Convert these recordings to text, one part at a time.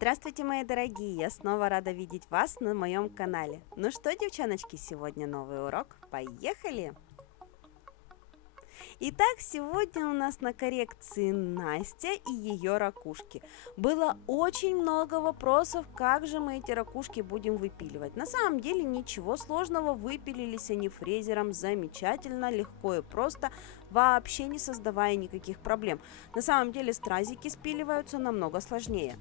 Здравствуйте, мои дорогие! Я снова рада видеть вас на моем канале. Ну что, девчоночки, сегодня новый урок. Поехали! Итак, сегодня у нас на коррекции Настя и ее ракушки. Было очень много вопросов, как же мы эти ракушки будем выпиливать. На самом деле ничего сложного, выпилились они фрезером замечательно, легко и просто, вообще не создавая никаких проблем. На самом деле стразики спиливаются намного сложнее.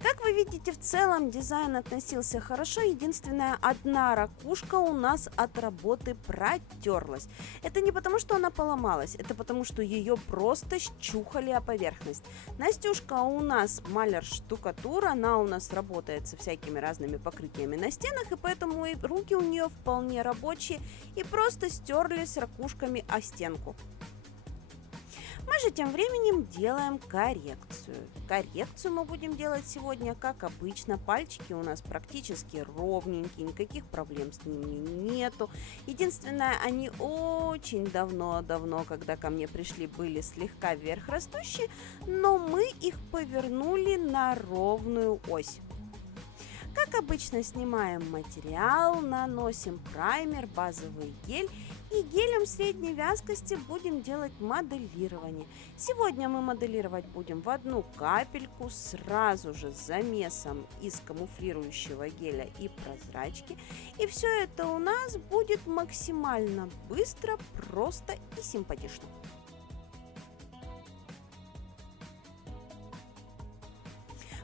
Как вы видите, в целом дизайн относился хорошо, единственная одна ракушка у нас от работы протерлась. Это не потому, что она поломалась, это потому, что ее просто щухали о поверхность. Настюшка у нас маляр-штукатур, она у нас работает со всякими разными покрытиями на стенах, и поэтому и руки у нее вполне рабочие и просто стерлись ракушками о стенку. Мы же тем временем делаем коррекцию. Коррекцию мы будем делать сегодня, как обычно. Пальчики у нас практически ровненькие, никаких проблем с ними нету. Единственное, они очень давно, когда ко мне пришли, были слегка вверх растущие, но мы их повернули на ровную ось. Как обычно, снимаем материал, наносим праймер, базовый гель и гелем средней вязкости будем делать моделирование. Сегодня мы моделировать будем в одну капельку, сразу же с замесом из камуфлирующего геля и прозрачки. И все это у нас будет максимально быстро, просто и симпатично.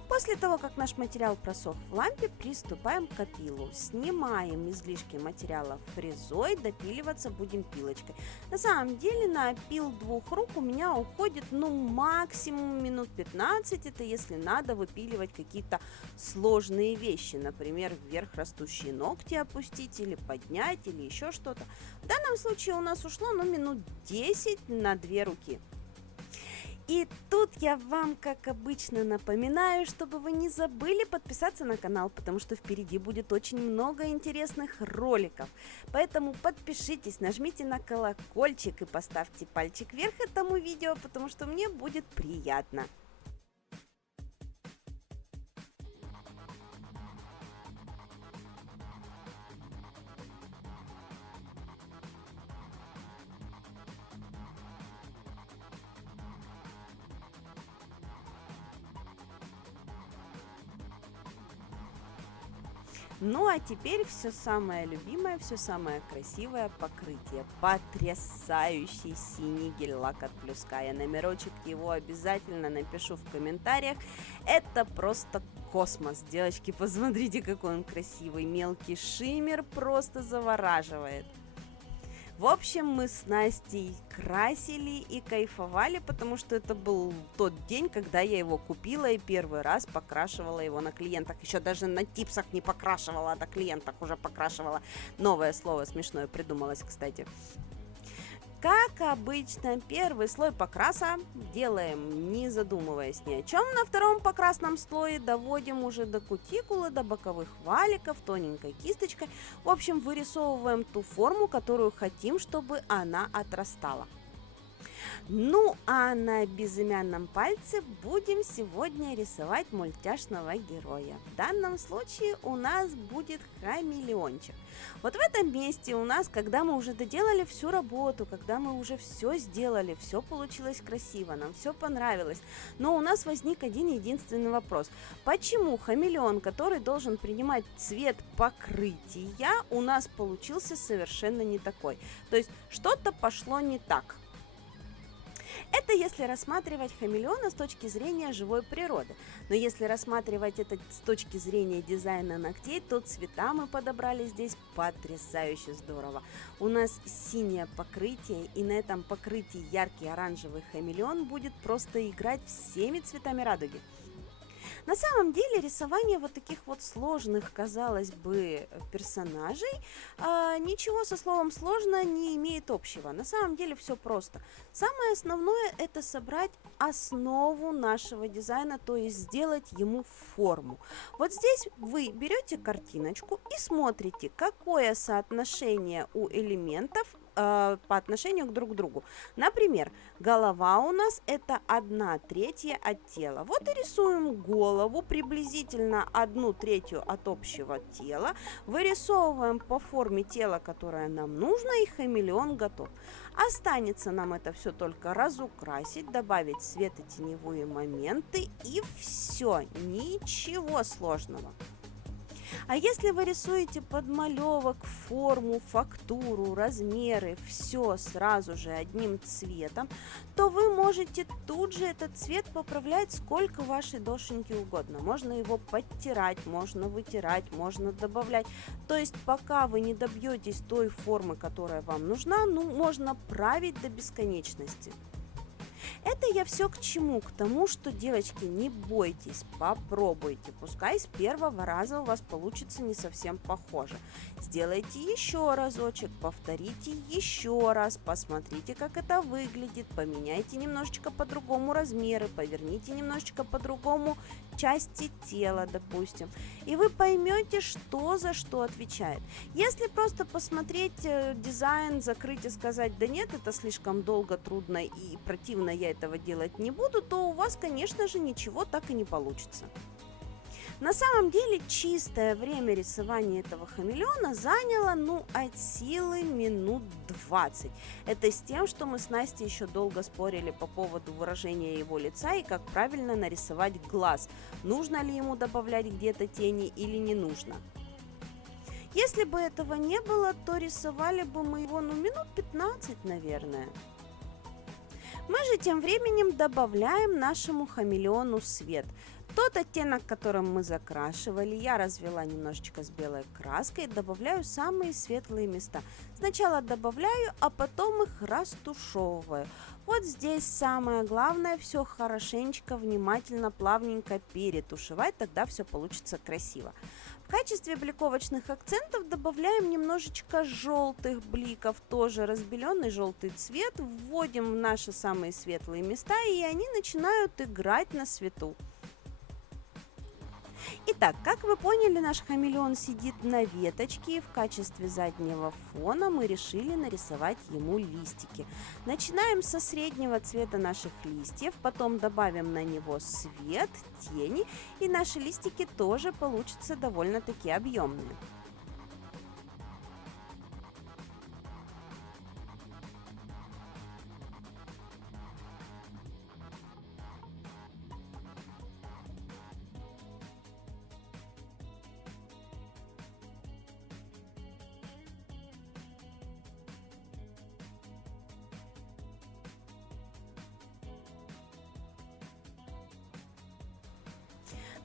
После того, как наш материал просох в лампе, приступаем к опилу. Снимаем излишки материала фрезой, допиливаться будем пилочкой. На самом деле на опил двух рук у меня уходит максимум минут 15, это если надо выпиливать какие-то сложные вещи, например, вверх растущие ногти опустить или поднять или еще что-то. В данном случае у нас ушло минут 10 на две руки. И тут я вам, как обычно, напоминаю, чтобы вы не забыли подписаться на канал, потому что впереди будет очень много интересных роликов. Поэтому подпишитесь, нажмите на колокольчик и поставьте пальчик вверх этому видео, потому что мне будет приятно. Ну а теперь все самое любимое, все самое красивое покрытие. Потрясающий синий гель-лак от Плюска. Я номерочек его обязательно напишу в комментариях. Это просто космос. Девочки, посмотрите, какой он красивый. Мелкий шиммер просто завораживает. В общем, мы с Настей красили и кайфовали, потому что это был тот день, когда я его купила и первый раз покрашивала его на клиентах. Еще даже на типсах не покрашивала, а на клиентах уже покрашивала. Новое слово смешное придумалось, кстати. Как обычно, первый слой покраса делаем, не задумываясь ни о чем. На втором покрасном слое доводим уже до кутикулы, до боковых валиков, тоненькой кисточкой. В общем, вырисовываем ту форму, которую хотим, чтобы она отрастала. Ну а на безымянном пальце будем сегодня рисовать мультяшного героя. В данном случае у нас будет хамелеончик. Вот в этом месте у нас, когда мы уже доделали всю работу, когда мы уже все сделали, все получилось красиво, нам все понравилось, но у нас возник один единственный вопрос. Почему хамелеон, который должен принимать цвет покрытия, у нас получился совершенно не такой? То есть что-то пошло не так. Это если рассматривать хамелеона с точки зрения живой природы. Но если рассматривать это с точки зрения дизайна ногтей, то цвета мы подобрали здесь потрясающе здорово. У нас синее покрытие, и на этом покрытии яркий оранжевый хамелеон будет просто играть всеми цветами радуги. На самом деле рисование вот таких вот сложных, казалось бы, персонажей ничего со словом сложно не имеет общего. На самом деле все просто. Самое основное — это собрать основу нашего дизайна, то есть сделать ему форму. Вот здесь вы берете картиночку и смотрите, какое соотношение у элементов по отношению к друг другу. Например, голова у нас это 1/3 от тела. Вот и рисуем голову приблизительно 1/3 от общего тела. Вырисовываем по форме тела, которое нам нужно, и хамелеон готов. Останется нам это все только разукрасить, добавить светотеневые моменты, и все, ничего сложного. А если вы рисуете подмалевок, форму, фактуру, размеры, все сразу же одним цветом, то вы можете тут же этот цвет поправлять сколько вашей душеньке угодно. Можно его подтирать, можно вытирать, можно добавлять. То есть пока вы не добьетесь той формы, которая вам нужна, можно править до бесконечности. Это я все к чему? К тому, что, девочки, не бойтесь, попробуйте. Пускай с первого раза у вас получится не совсем похоже. Сделайте еще разочек, повторите еще раз, посмотрите, как это выглядит, поменяйте немножечко по-другому размеры, поверните немножечко по-другому части тела, допустим, и вы поймете, что за что отвечает. Если просто посмотреть дизайн, закрыть и сказать, да нет, это слишком долго, трудно и противно, я этого делать не буду, то у вас, конечно же, ничего так и не получится. На самом деле чистое время рисования этого хамелеона заняло, от силы минут 20. Это с тем, что мы с Настей еще долго спорили по поводу выражения его лица и как правильно нарисовать глаз. Нужно ли ему добавлять где-то тени или не нужно. Если бы этого не было, то рисовали бы мы его, минут 15, наверное. Мы же тем временем добавляем нашему хамелеону свет. Тот оттенок, которым мы закрашивали, я развела немножечко с белой краской, добавляю самые светлые места. Сначала добавляю, а потом их растушевываю. Вот здесь самое главное все хорошенечко, внимательно, плавненько перетушевать, тогда все получится красиво. В качестве бликовочных акцентов добавляем немножечко желтых бликов, тоже разбеленный желтый цвет, вводим в наши самые светлые места, и они начинают играть на свету. Итак, как вы поняли, наш хамелеон сидит на веточке, и в качестве заднего фона мы решили нарисовать ему листики. Начинаем со среднего цвета наших листьев, потом добавим на него свет, тени, и наши листики тоже получатся довольно-таки объемные.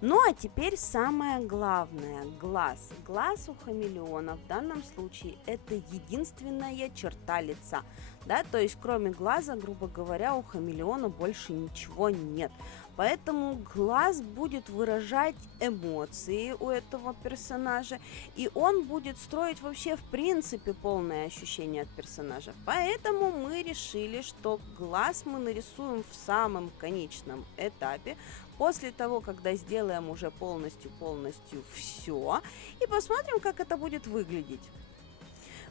Ну а теперь самое главное – глаз. Глаз у хамелеона в данном случае это единственная черта лица. Да, то есть кроме глаза, грубо говоря, у хамелеона больше ничего нет. Поэтому глаз будет выражать эмоции у этого персонажа, и он будет строить вообще в принципе полное ощущение от персонажа. Поэтому мы решили, что глаз мы нарисуем в самом конечном этапе, после того, когда сделаем уже полностью все, и посмотрим, как это будет выглядеть.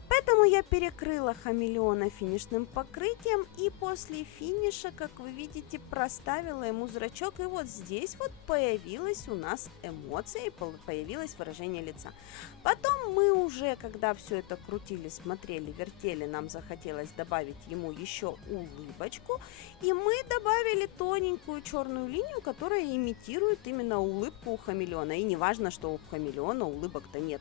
Поэтому я перекрыла хамелеона финишным покрытием, и после финиша, как вы видите, проставила ему зрачок, и вот здесь вот появилась у нас эмоция, появилось выражение лица. Потом мы уже, когда все это крутили, смотрели, вертели, нам захотелось добавить ему еще улыбочку, и мы добавили тоненькую черную линию, которая имитирует именно улыбку у хамелеона, и не важно, что у хамелеона улыбок-то нет.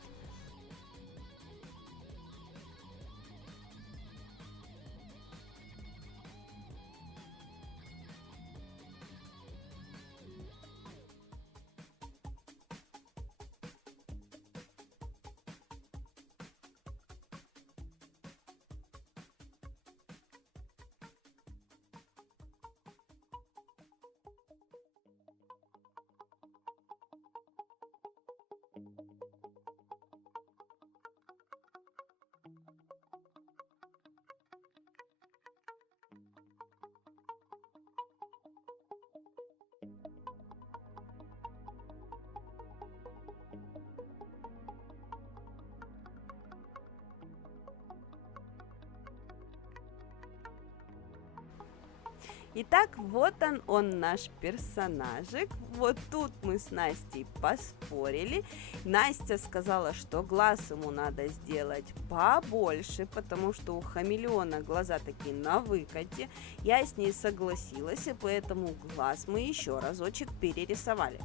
Итак, вот он наш персонажик. Вот тут мы с Настей поспорили. Настя сказала, что глаз ему надо сделать побольше, потому что у хамелеона глаза такие на выкате. Я с ней согласилась, и поэтому глаз мы еще разочек перерисовали.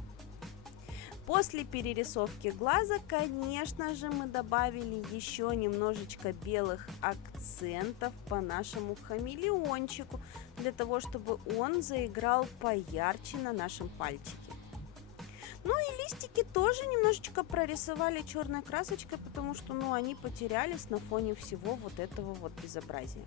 После перерисовки глаза, конечно же, мы добавили еще немножечко белых акцентов по нашему хамелеончику, для того, чтобы он заиграл поярче на нашем пальчике. Ну и листики тоже немножечко прорисовали черной красочкой, потому что, они потерялись на фоне всего вот этого вот безобразия.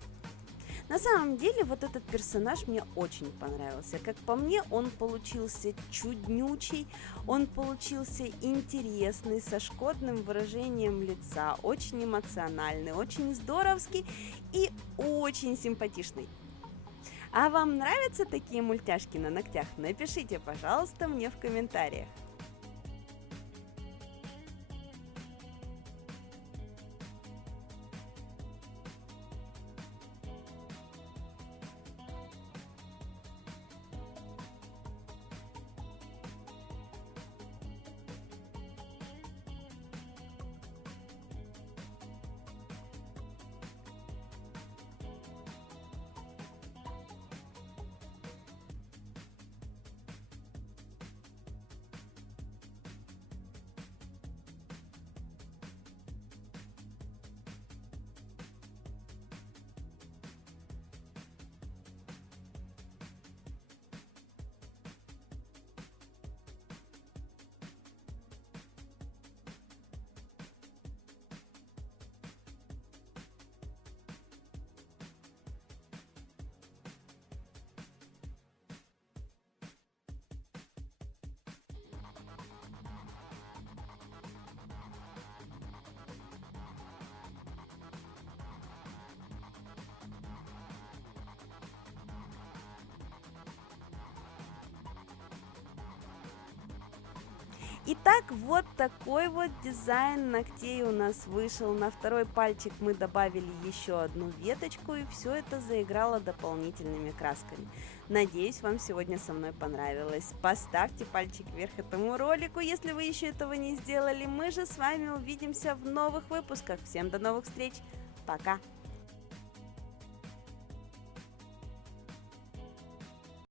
На самом деле, вот этот персонаж мне очень понравился. Как по мне, он получился чуднючий, он получился интересный, со шкодным выражением лица, очень эмоциональный, очень здоровский и очень симпатичный. А вам нравятся такие мультяшки на ногтях? Напишите, пожалуйста, мне в комментариях. Итак, вот такой вот дизайн ногтей у нас вышел. На второй пальчик мы добавили еще одну веточку, и все это заиграло дополнительными красками. Надеюсь, вам сегодня со мной понравилось. Поставьте пальчик вверх этому ролику, если вы еще этого не сделали. Мы же с вами увидимся в новых выпусках. Всем до новых встреч. Пока!